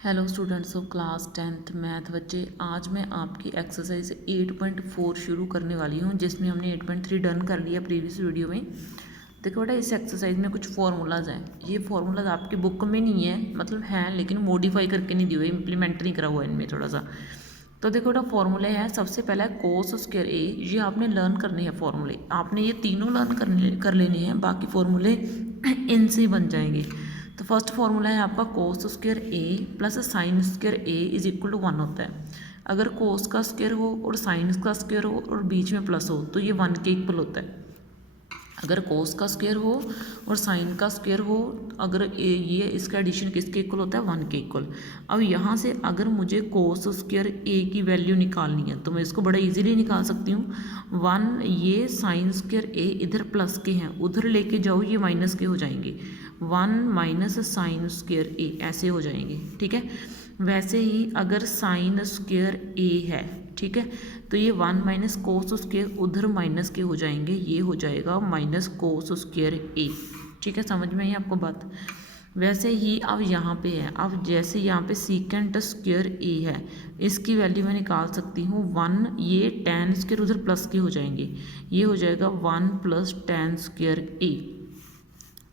Hello students of class 10th math बच्चे, आज मैं आपकी एक्सरसाइज 8.4 शुरू करने वाली हूँ, जिसमें हमने 8.3 डन कर लिया प्रीवियस वीडियो में। देखो बेटा, इस एक्सरसाइज में कुछ फार्मूलाज हैं। ये फार्मूलाज आपकी बुक में नहीं है, मतलब हैं लेकिन मॉडिफाई करके नहीं दिए हुए, इम्प्लीमेंट नहीं करा हुआ इनमें थोड़ा सा। तो देखो बेटा, फॉर्मूले हैं। सबसे पहला है कोस स्क्वायर ए। ये आपने लर्न करने हैं फॉर्मूले, आपने ये तीनों लर्न कर लेने हैं, बाकी फॉर्मूले इनसे ही बन जाएंगे। तो फर्स्ट फार्मूला है आपका cos square A plus sine square A is equal to 1 होता है। अगर कोस का स्क्वायर हो और साइन का स्क्वायर हो और बीच में प्लस हो तो ये 1 के इक्वल होता है। अगर कोस का स्क्वायर हो और साइन का स्क्वायर हो, अगर ये इसका एडिशन किसके इक्वल होता है, 1 के इक्वल। अब यहाँ से अगर मुझे कोस स्क्वायर ए की वैल्यू निकालनी है तो मैं इसको बड़ा इजीली निकाल सकती हूँ। 1, ये साइन स्क्वायर ए इधर प्लस के हैं, उधर लेके जाओ ये माइनस के हो जाएंगे। 1 माइनस साइन स्क्वायर ए ऐसे हो जाएंगे, ठीक है। वैसे ही अगर साइन स्क्वायर ए है, ठीक है, तो ये 1 माइनस कोस स्क्वायर उधर माइनस के हो जाएंगे, ये हो जाएगा माइनस कोस स्क्वायर ए, ठीक है। समझ में आई आपको बात। वैसे ही अब यहाँ पे है, अब जैसे यहाँ पे सीकेंट स्क्वायर ए है, इसकी वैल्यू मैं निकाल सकती हूँ 1, ये टेन स्क्वायर उधर प्लस के हो जाएंगे, ये हो जाएगा 1 प्लस टेन स्क्वायर ए।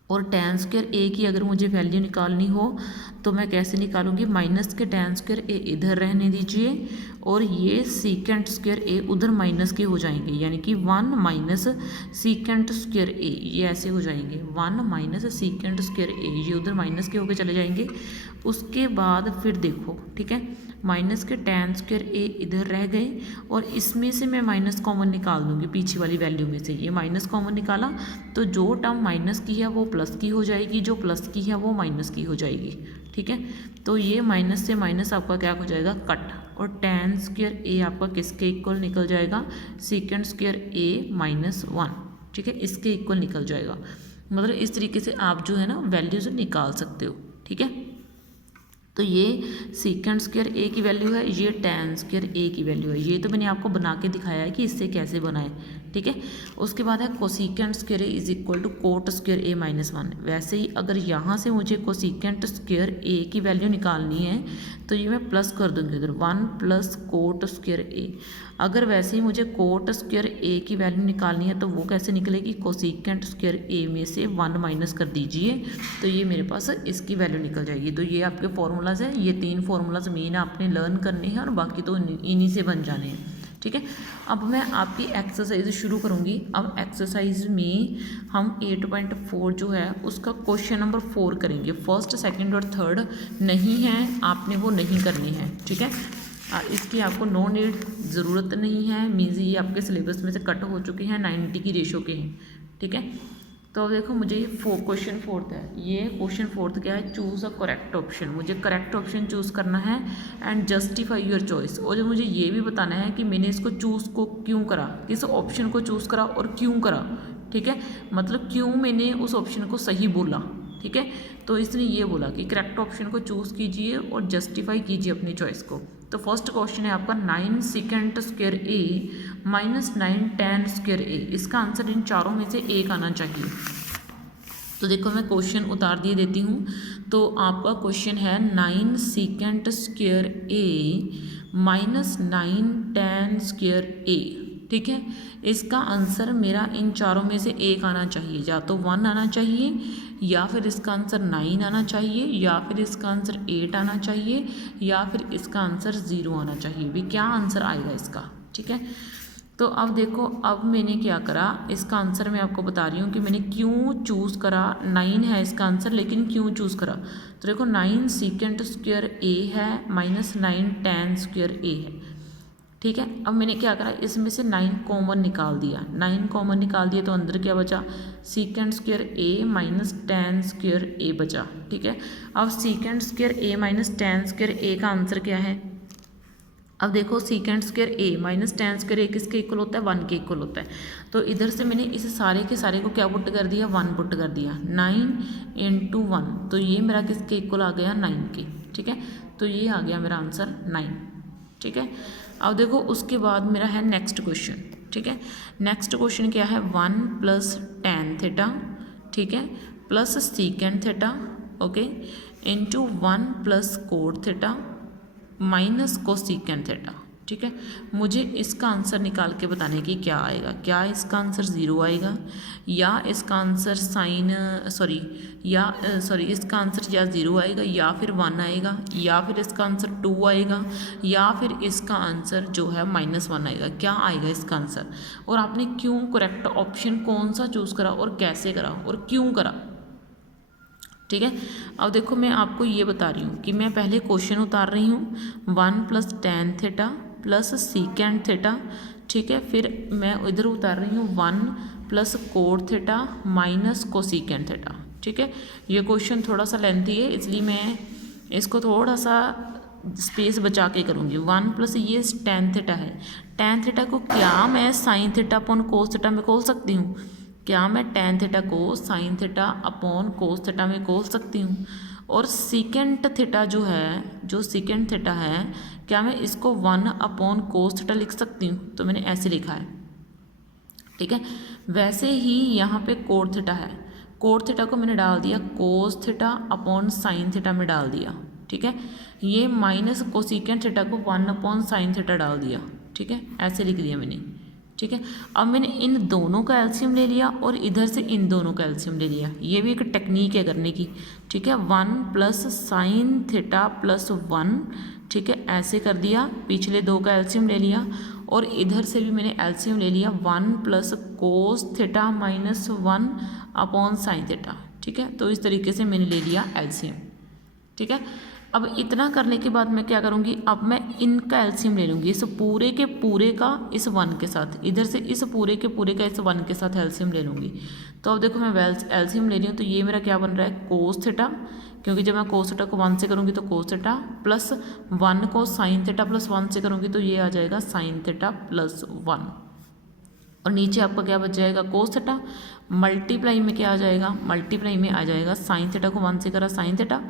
और टेन स्क्वायर ए की अगर मुझे वैल्यू निकालनी हो तो मैं कैसे निकालूंगी, माइनस के टेन स्क्वायर ए इधर रहने दीजिए और ये सीकेंट स्क्वायर ए उधर माइनस के हो जाएंगे, यानी कि 1 माइनस सीकेंट स्क्वायर ए, ये ऐसे हो जाएंगे। 1 माइनस सीकेंट स्क्वायर ए, ये उधर माइनस के होकर चले जाएंगे। उसके बाद फिर देखो, ठीक है, माइनस के टेन स्क्वायर ए इधर रह गए और इसमें से मैं माइनस कॉमन निकाल दूंगी, पीछे वाली वैल्यू में से ये माइनस कॉमन निकाला तो जो टर्म माइनस की है वो प्लस की हो जाएगी, जो प्लस की है वो माइनस की हो जाएगी, ठीक है। तो ये माइनस से माइनस आपका क्या हो जाएगा, कट, और टेन स्क्वायर ए आपका किसके इक्वल निकल जाएगा, सीकेंड स्क्वायर ए माइनस 1, ठीक है, इसके इक्वल निकल जाएगा। मतलब इस तरीके से आप जो है ना वैल्यूज निकाल सकते हो, ठीक है। तो ये सीकेंड स्क्वायर ए की वैल्यू है, ये टेन स्क्वायर ए की वैल्यू है। ये तो मैंने आपको बना के दिखाया है कि इससे कैसे बनाए, ठीक है। उसके बाद है cosecant square A is equal to cot square A minus 1। वैसे ही अगर यहाँ से मुझे कोसीकेंट स्क्वायर ए की वैल्यू निकालनी है तो ये मैं प्लस कर दूंगी उधर, 1 प्लस कोट स्क्वायर ए। अगर वैसे ही मुझे कोट स्क्वायर ए की वैल्यू निकालनी है तो वो कैसे निकलेगी, कोसीकेंट स्क्वायर ए में से 1 माइनस कर दीजिए तो ये मेरे पास इसकी वैल्यू निकल जाएगी। तो ये आपके फॉर्मूलाज हैं, ये 3 फॉर्मूलाज मेन आपने लर्न करने हैं और बाकी तो इन्हीं से बन जाने हैं, ठीक है। अब मैं आपकी एक्सरसाइज शुरू करूँगी। अब एक्सरसाइज में हम 8.4 जो है उसका क्वेश्चन नंबर 4 करेंगे। फर्स्ट, सेकंड और थर्ड नहीं है, आपने वो नहीं करनी है, ठीक है। इसकी आपको नो नीड ज़रूरत नहीं है, मीन्स ये आपके सिलेबस में से कट हो चुके हैं, 90 की रेशो के हैं, ठीक है। तो अब देखो, मुझे ये क्वेश्चन 4 है, ये क्वेश्चन 4 क्या है, चूज़ अ करेक्ट ऑप्शन। मुझे करेक्ट ऑप्शन चूज़ करना है एंड जस्टिफाई योर चॉइस। और जो मुझे ये भी बताना है कि मैंने इसको चूज़ को क्यों करा, किस ऑप्शन को चूज़ करा और क्यों करा, ठीक है। मतलब क्यों मैंने उस ऑप्शन को सही बोला, ठीक है। तो इसने ये बोला कि करेक्ट ऑप्शन को चूज़ कीजिए और जस्टिफाई कीजिए अपनी चॉइस को। तो फर्स्ट क्वेश्चन है आपका 9 secant square A minus 9 ten square ए। इसका आंसर इन चारों में से एक आना चाहिए। तो देखो, मैं क्वेश्चन उतार दिए देती हूँ। तो आपका क्वेश्चन है 9 secant square A minus 9 ten square ए, ठीक है। इसका आंसर मेरा इन चारों में से एक आना चाहिए, या तो 1 आना चाहिए, या फिर इसका आंसर 9 आना चाहिए, या फिर इसका आंसर 8 आना चाहिए, या फिर इसका आंसर 0 आना चाहिए। भी क्या आंसर आएगा इसका, ठीक है। तो अब देखो, अब मैंने क्या करा, इसका आंसर मैं आपको बता रही हूँ कि मैंने क्यों चूज़ करा। 9 है इसका आंसर, लेकिन क्यों चूज़ करा। तो देखो, 9 सीकेंट स्क्वायर ए है माइनस 9 टेन स्क्वायर ए है, ठीक है। अब मैंने क्या करा, इसमें से 9 कॉमन निकाल दिया। 9 कॉमन निकाल दिया तो अंदर क्या बचा, secant square A minus ten square ए बचा, ठीक है। अब secant square A minus ten square ए का आंसर क्या है। अब देखो, secant square A minus ten square ए किसके इक्वल होता है, 1 के इक्वल होता है। तो इधर से मैंने इस सारे के सारे को क्या पुट कर दिया, 1 पुट कर दिया। 9 इंटू 1, तो ये मेरा किसके इक्वल आ गया, 9 के, ठीक है। तो ये आ गया मेरा आंसर 9, ठीक है। अब देखो, उसके बाद मेरा है नेक्स्ट क्वेश्चन, ठीक है। नेक्स्ट क्वेश्चन क्या है, 1 प्लस टेन थीटा, ठीक है, plus secant theta, okay, into 1 plus cot theta minus cosecant theta. ठीक है, मुझे इसका आंसर निकाल के बताने की क्या आएगा, क्या इसका आंसर 0 आएगा या इसका आंसर इसका आंसर या 0 आएगा या फिर 1 आएगा या फिर इसका आंसर 2 आएगा या फिर इसका आंसर जो है -1 आएगा। क्या आएगा इसका आंसर, और आपने क्यों करेक्ट ऑप्शन कौन सा चूज़ करा और कैसे करा और क्यों करा। ठीक है, अब देखो मैं आपको ये बता रही हूँ कि मैं पहले क्वेश्चन उतार रही हूँ 1 + tan theta plus secant theta. ठीक है, फिर मैं इधर उतार रही हूँ 1 + cot theta minus cosecant theta. ठीक है, ये क्वेश्चन थोड़ा सा लेंथी है इसलिए मैं इसको थोड़ा सा स्पेस बचा के करूँगी। 1 प्लस ये tan थीटा है, tan थीटा को क्या मैं sin theta upon cos theta में खोल सकती हूँ, क्या मैं tan थीटा को sin theta upon cos theta में खोल सकती हूँ। और सीकेंट थीटा जो है, जो सीकेंट थीटा है, क्या मैं इसको 1 अपॉन कोस थीटा लिख सकती हूँ, तो मैंने ऐसे लिखा है। ठीक है, वैसे ही यहाँ पे कोट थीटा है, कोट थीटा को मैंने डाल दिया cos theta upon sine theta में डाल दिया। ठीक है, ये माइनस कोसिकेंट थीटा को 1 अपॉन साइन थीटा डाल दिया। ठीक है, ऐसे लिख दिया मैंने। ठीक है, अब मैंने इन दोनों का एलसीएम ले लिया और इधर से इन दोनों का एलसीएम ले लिया। ये भी एक टेक्निक है करने की। ठीक है, 1 प्लस साइन थीटा प्लस 1। ठीक है, ऐसे कर दिया, पिछले दो का एलसीएम ले लिया और इधर से भी मैंने एलसीएम ले लिया 1 plus cos theta minus 1 upon sine theta. ठीक है, तो इस तरीके से मैंने ले लिया एलसीएम। ठीक है, अब इतना करने के बाद मैं क्या करूँगी, अब मैं इनका एलसीएम ले लूँगी, इस पूरे के पूरे का इस 1 के साथ, इधर से इस पूरे के पूरे का इस 1 के साथ एलसीएम ले लूँगी। तो अब देखो मैं एलसीएम ले रही हूँ, तो ये मेरा क्या बन रहा है कोस थीटा, क्योंकि जब मैं कोस थीटा को 1 से करूँगी तो कोस थीटा प्लस 1 को साइन थीटा प्लस 1 से करूँगी तो ये आ जाएगा साइन थीटा प्लस 1। और नीचे आपका क्या बच जाएगा कोस थीटा, मल्टीप्लाई में क्या आ जाएगा, मल्टीप्लाई में आ जाएगा साइन थीटा को 1 से करा साइन थीटा।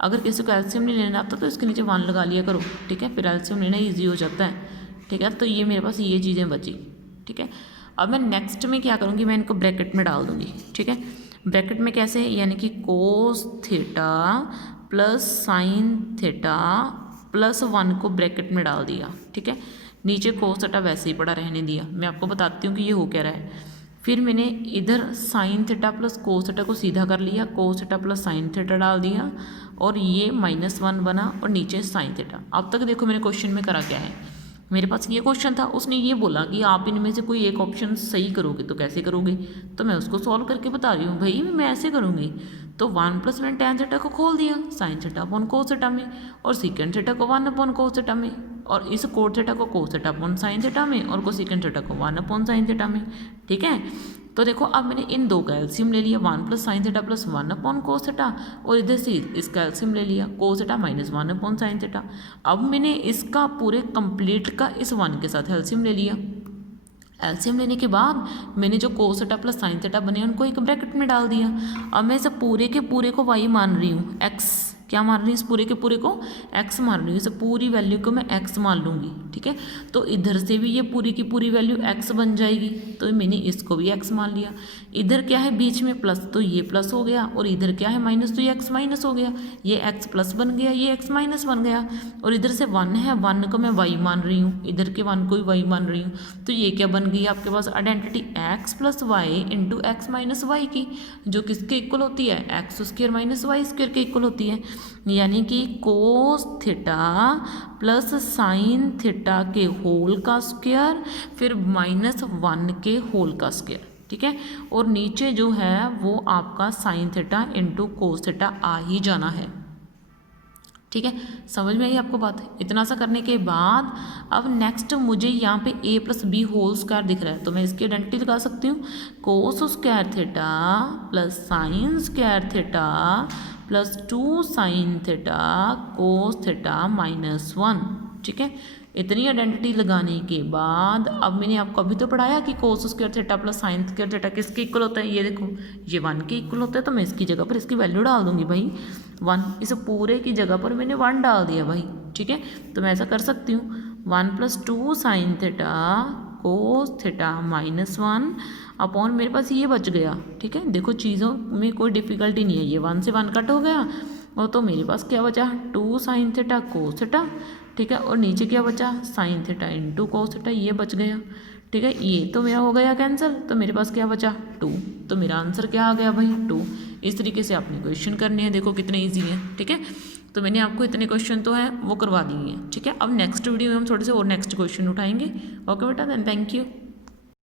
अगर किसी को एलसीएम नहीं लेना आता तो इसके नीचे 1 लगा लिया करो। ठीक है, फिर एलसीएम लेना ईजी हो जाता है। ठीक है, तो ये मेरे पास ये चीज़ें बची। ठीक है, अब मैं नेक्स्ट में क्या करूँगी, मैं इनको ब्रैकेट में डाल दूँगी। ठीक है, ब्रैकेट में कैसे, यानी कि cos theta plus sine theta plus 1 को ब्रैकेट में डाल दिया। ठीक है, नीचे कोस थीटा वैसे ही पड़ा रहने दिया। मैं आपको बताती हूँ कि ये हो क्या रहा है। फिर मैंने इधर sine theta plus cos theta को सीधा कर लिया, cos theta plus sine theta डाल दिया और ये -1 बना और नीचे साइन थीटा। अब तक देखो मैंने क्वेश्चन में करा क्या है, मेरे पास ये क्वेश्चन था, उसने ये बोला कि आप इनमें से कोई एक ऑप्शन सही करोगे, तो कैसे करोगे, तो मैं उसको सॉल्व करके बता रही हूँ भाई मैं ऐसे करूँगी। तो 1 + मैंने tan थीटा को खोल दिया sine theta upon cos theta में और सीकेंट थीटा को 1 अपॉन कोस थीटा में और इस कोट थीटा को cos theta upon sine theta में और कोसिकेंट थीटा को 1 अपॉन साइन थीटा में। ठीक है, तो देखो अब मैंने इन दो का एलसीएम ले लिया 1 + sine theta plus 1 upon cos theta और इधर से इसका एलसीएम ले लिया cos theta minus 1 upon sine theta. अब मैंने इसका पूरे कंप्लीट का इस 1 के साथ एलसीएम ले लिया। एलसीएम लेने के बाद मैंने जो cos theta plus sine theta बने उनको एक ब्रैकेट में डाल दिया। अब मैं इसे पूरे के पूरे को y मान रही हूँ, x क्या मान रही हूँ, इस पूरे के पूरे को x मान रही हूँ, इसे पूरी वैल्यू को मैं x मान लूँगी। ठीक है, तो इधर से भी ये पूरी की पूरी वैल्यू x बन जाएगी, तो मैंने इसको भी x मान लिया। इधर क्या है बीच में प्लस, तो ये प्लस हो गया और इधर क्या है माइनस, तो ये x माइनस हो गया, ये x प्लस बन गया, ये x माइनस बन गया। और इधर से 1 है, 1 को मैं y मान रही हूँ, इधर के 1 को ही y मान रही हूँ, तो ये क्या बन गई आपके पास identity x + y into x minus y की, जो किसके इक्वल होती है x² माइनस y² के इक्वल होती है। यानी कि cos theta plus sine theta के होल का स्क्वायर फिर -1 के होल का स्क्वायर। ठीक है, और नीचे जो है वो आपका sine theta into cos theta आ ही जाना है। ठीक है, समझ में आई आपको बात। इतना सा करने के बाद अब नेक्स्ट मुझे यहाँ पे a + b होल स्क्वायर दिख रहा है, तो मैं इसकी आइडेंटिटी लगा सकती हूँ cos square theta plus sine square theta plus 2 sine theta cos theta -1। ठीक है, इतनी आइडेंटिटी लगाने के बाद अब मैंने आपको अभी तो पढ़ाया कि cos square theta plus sine square theta किसके इक्वल होता है, ये देखो ये 1 के इक्वल होता है, तो मैं इसकी जगह पर इसकी वैल्यू डाल दूंगी भाई 1, इस पूरे की जगह पर मैंने 1 डाल दिया भाई। ठीक है, तो मैं ऐसा कर सकती हूँ 1 + 2 sine theta cos theta -1 upon मेरे पास ये बच गया। ठीक है, देखो चीज़ों में कोई डिफिकल्टी नहीं है, ये 1 से 1 कट हो गया, और तो मेरे पास क्या बचा 2 साइन थीटा कोस थीटा, ठीक है, और नीचे क्या बचा sign theta into cos theta, ये बच गया, ठीक है। ये तो मेरा हो गया कैंसिल, तो मेरे पास क्या बचा 2, तो मेरा आंसर क्या आ गया भाई 2। इस तरीके से आपने क्वेश्चन करने हैं, देखो कितने ईजी हैं, ठीक है। तो मैंने आपको इतने क्वेश्चन तो हैं वो करवा दिए हैं, ठीक है। अब नेक्स्ट वीडियो में हम थोड़े से और नेक्स्ट क्वेश्चन उठाएंगे। ओके बेटा, देन थैंक यू।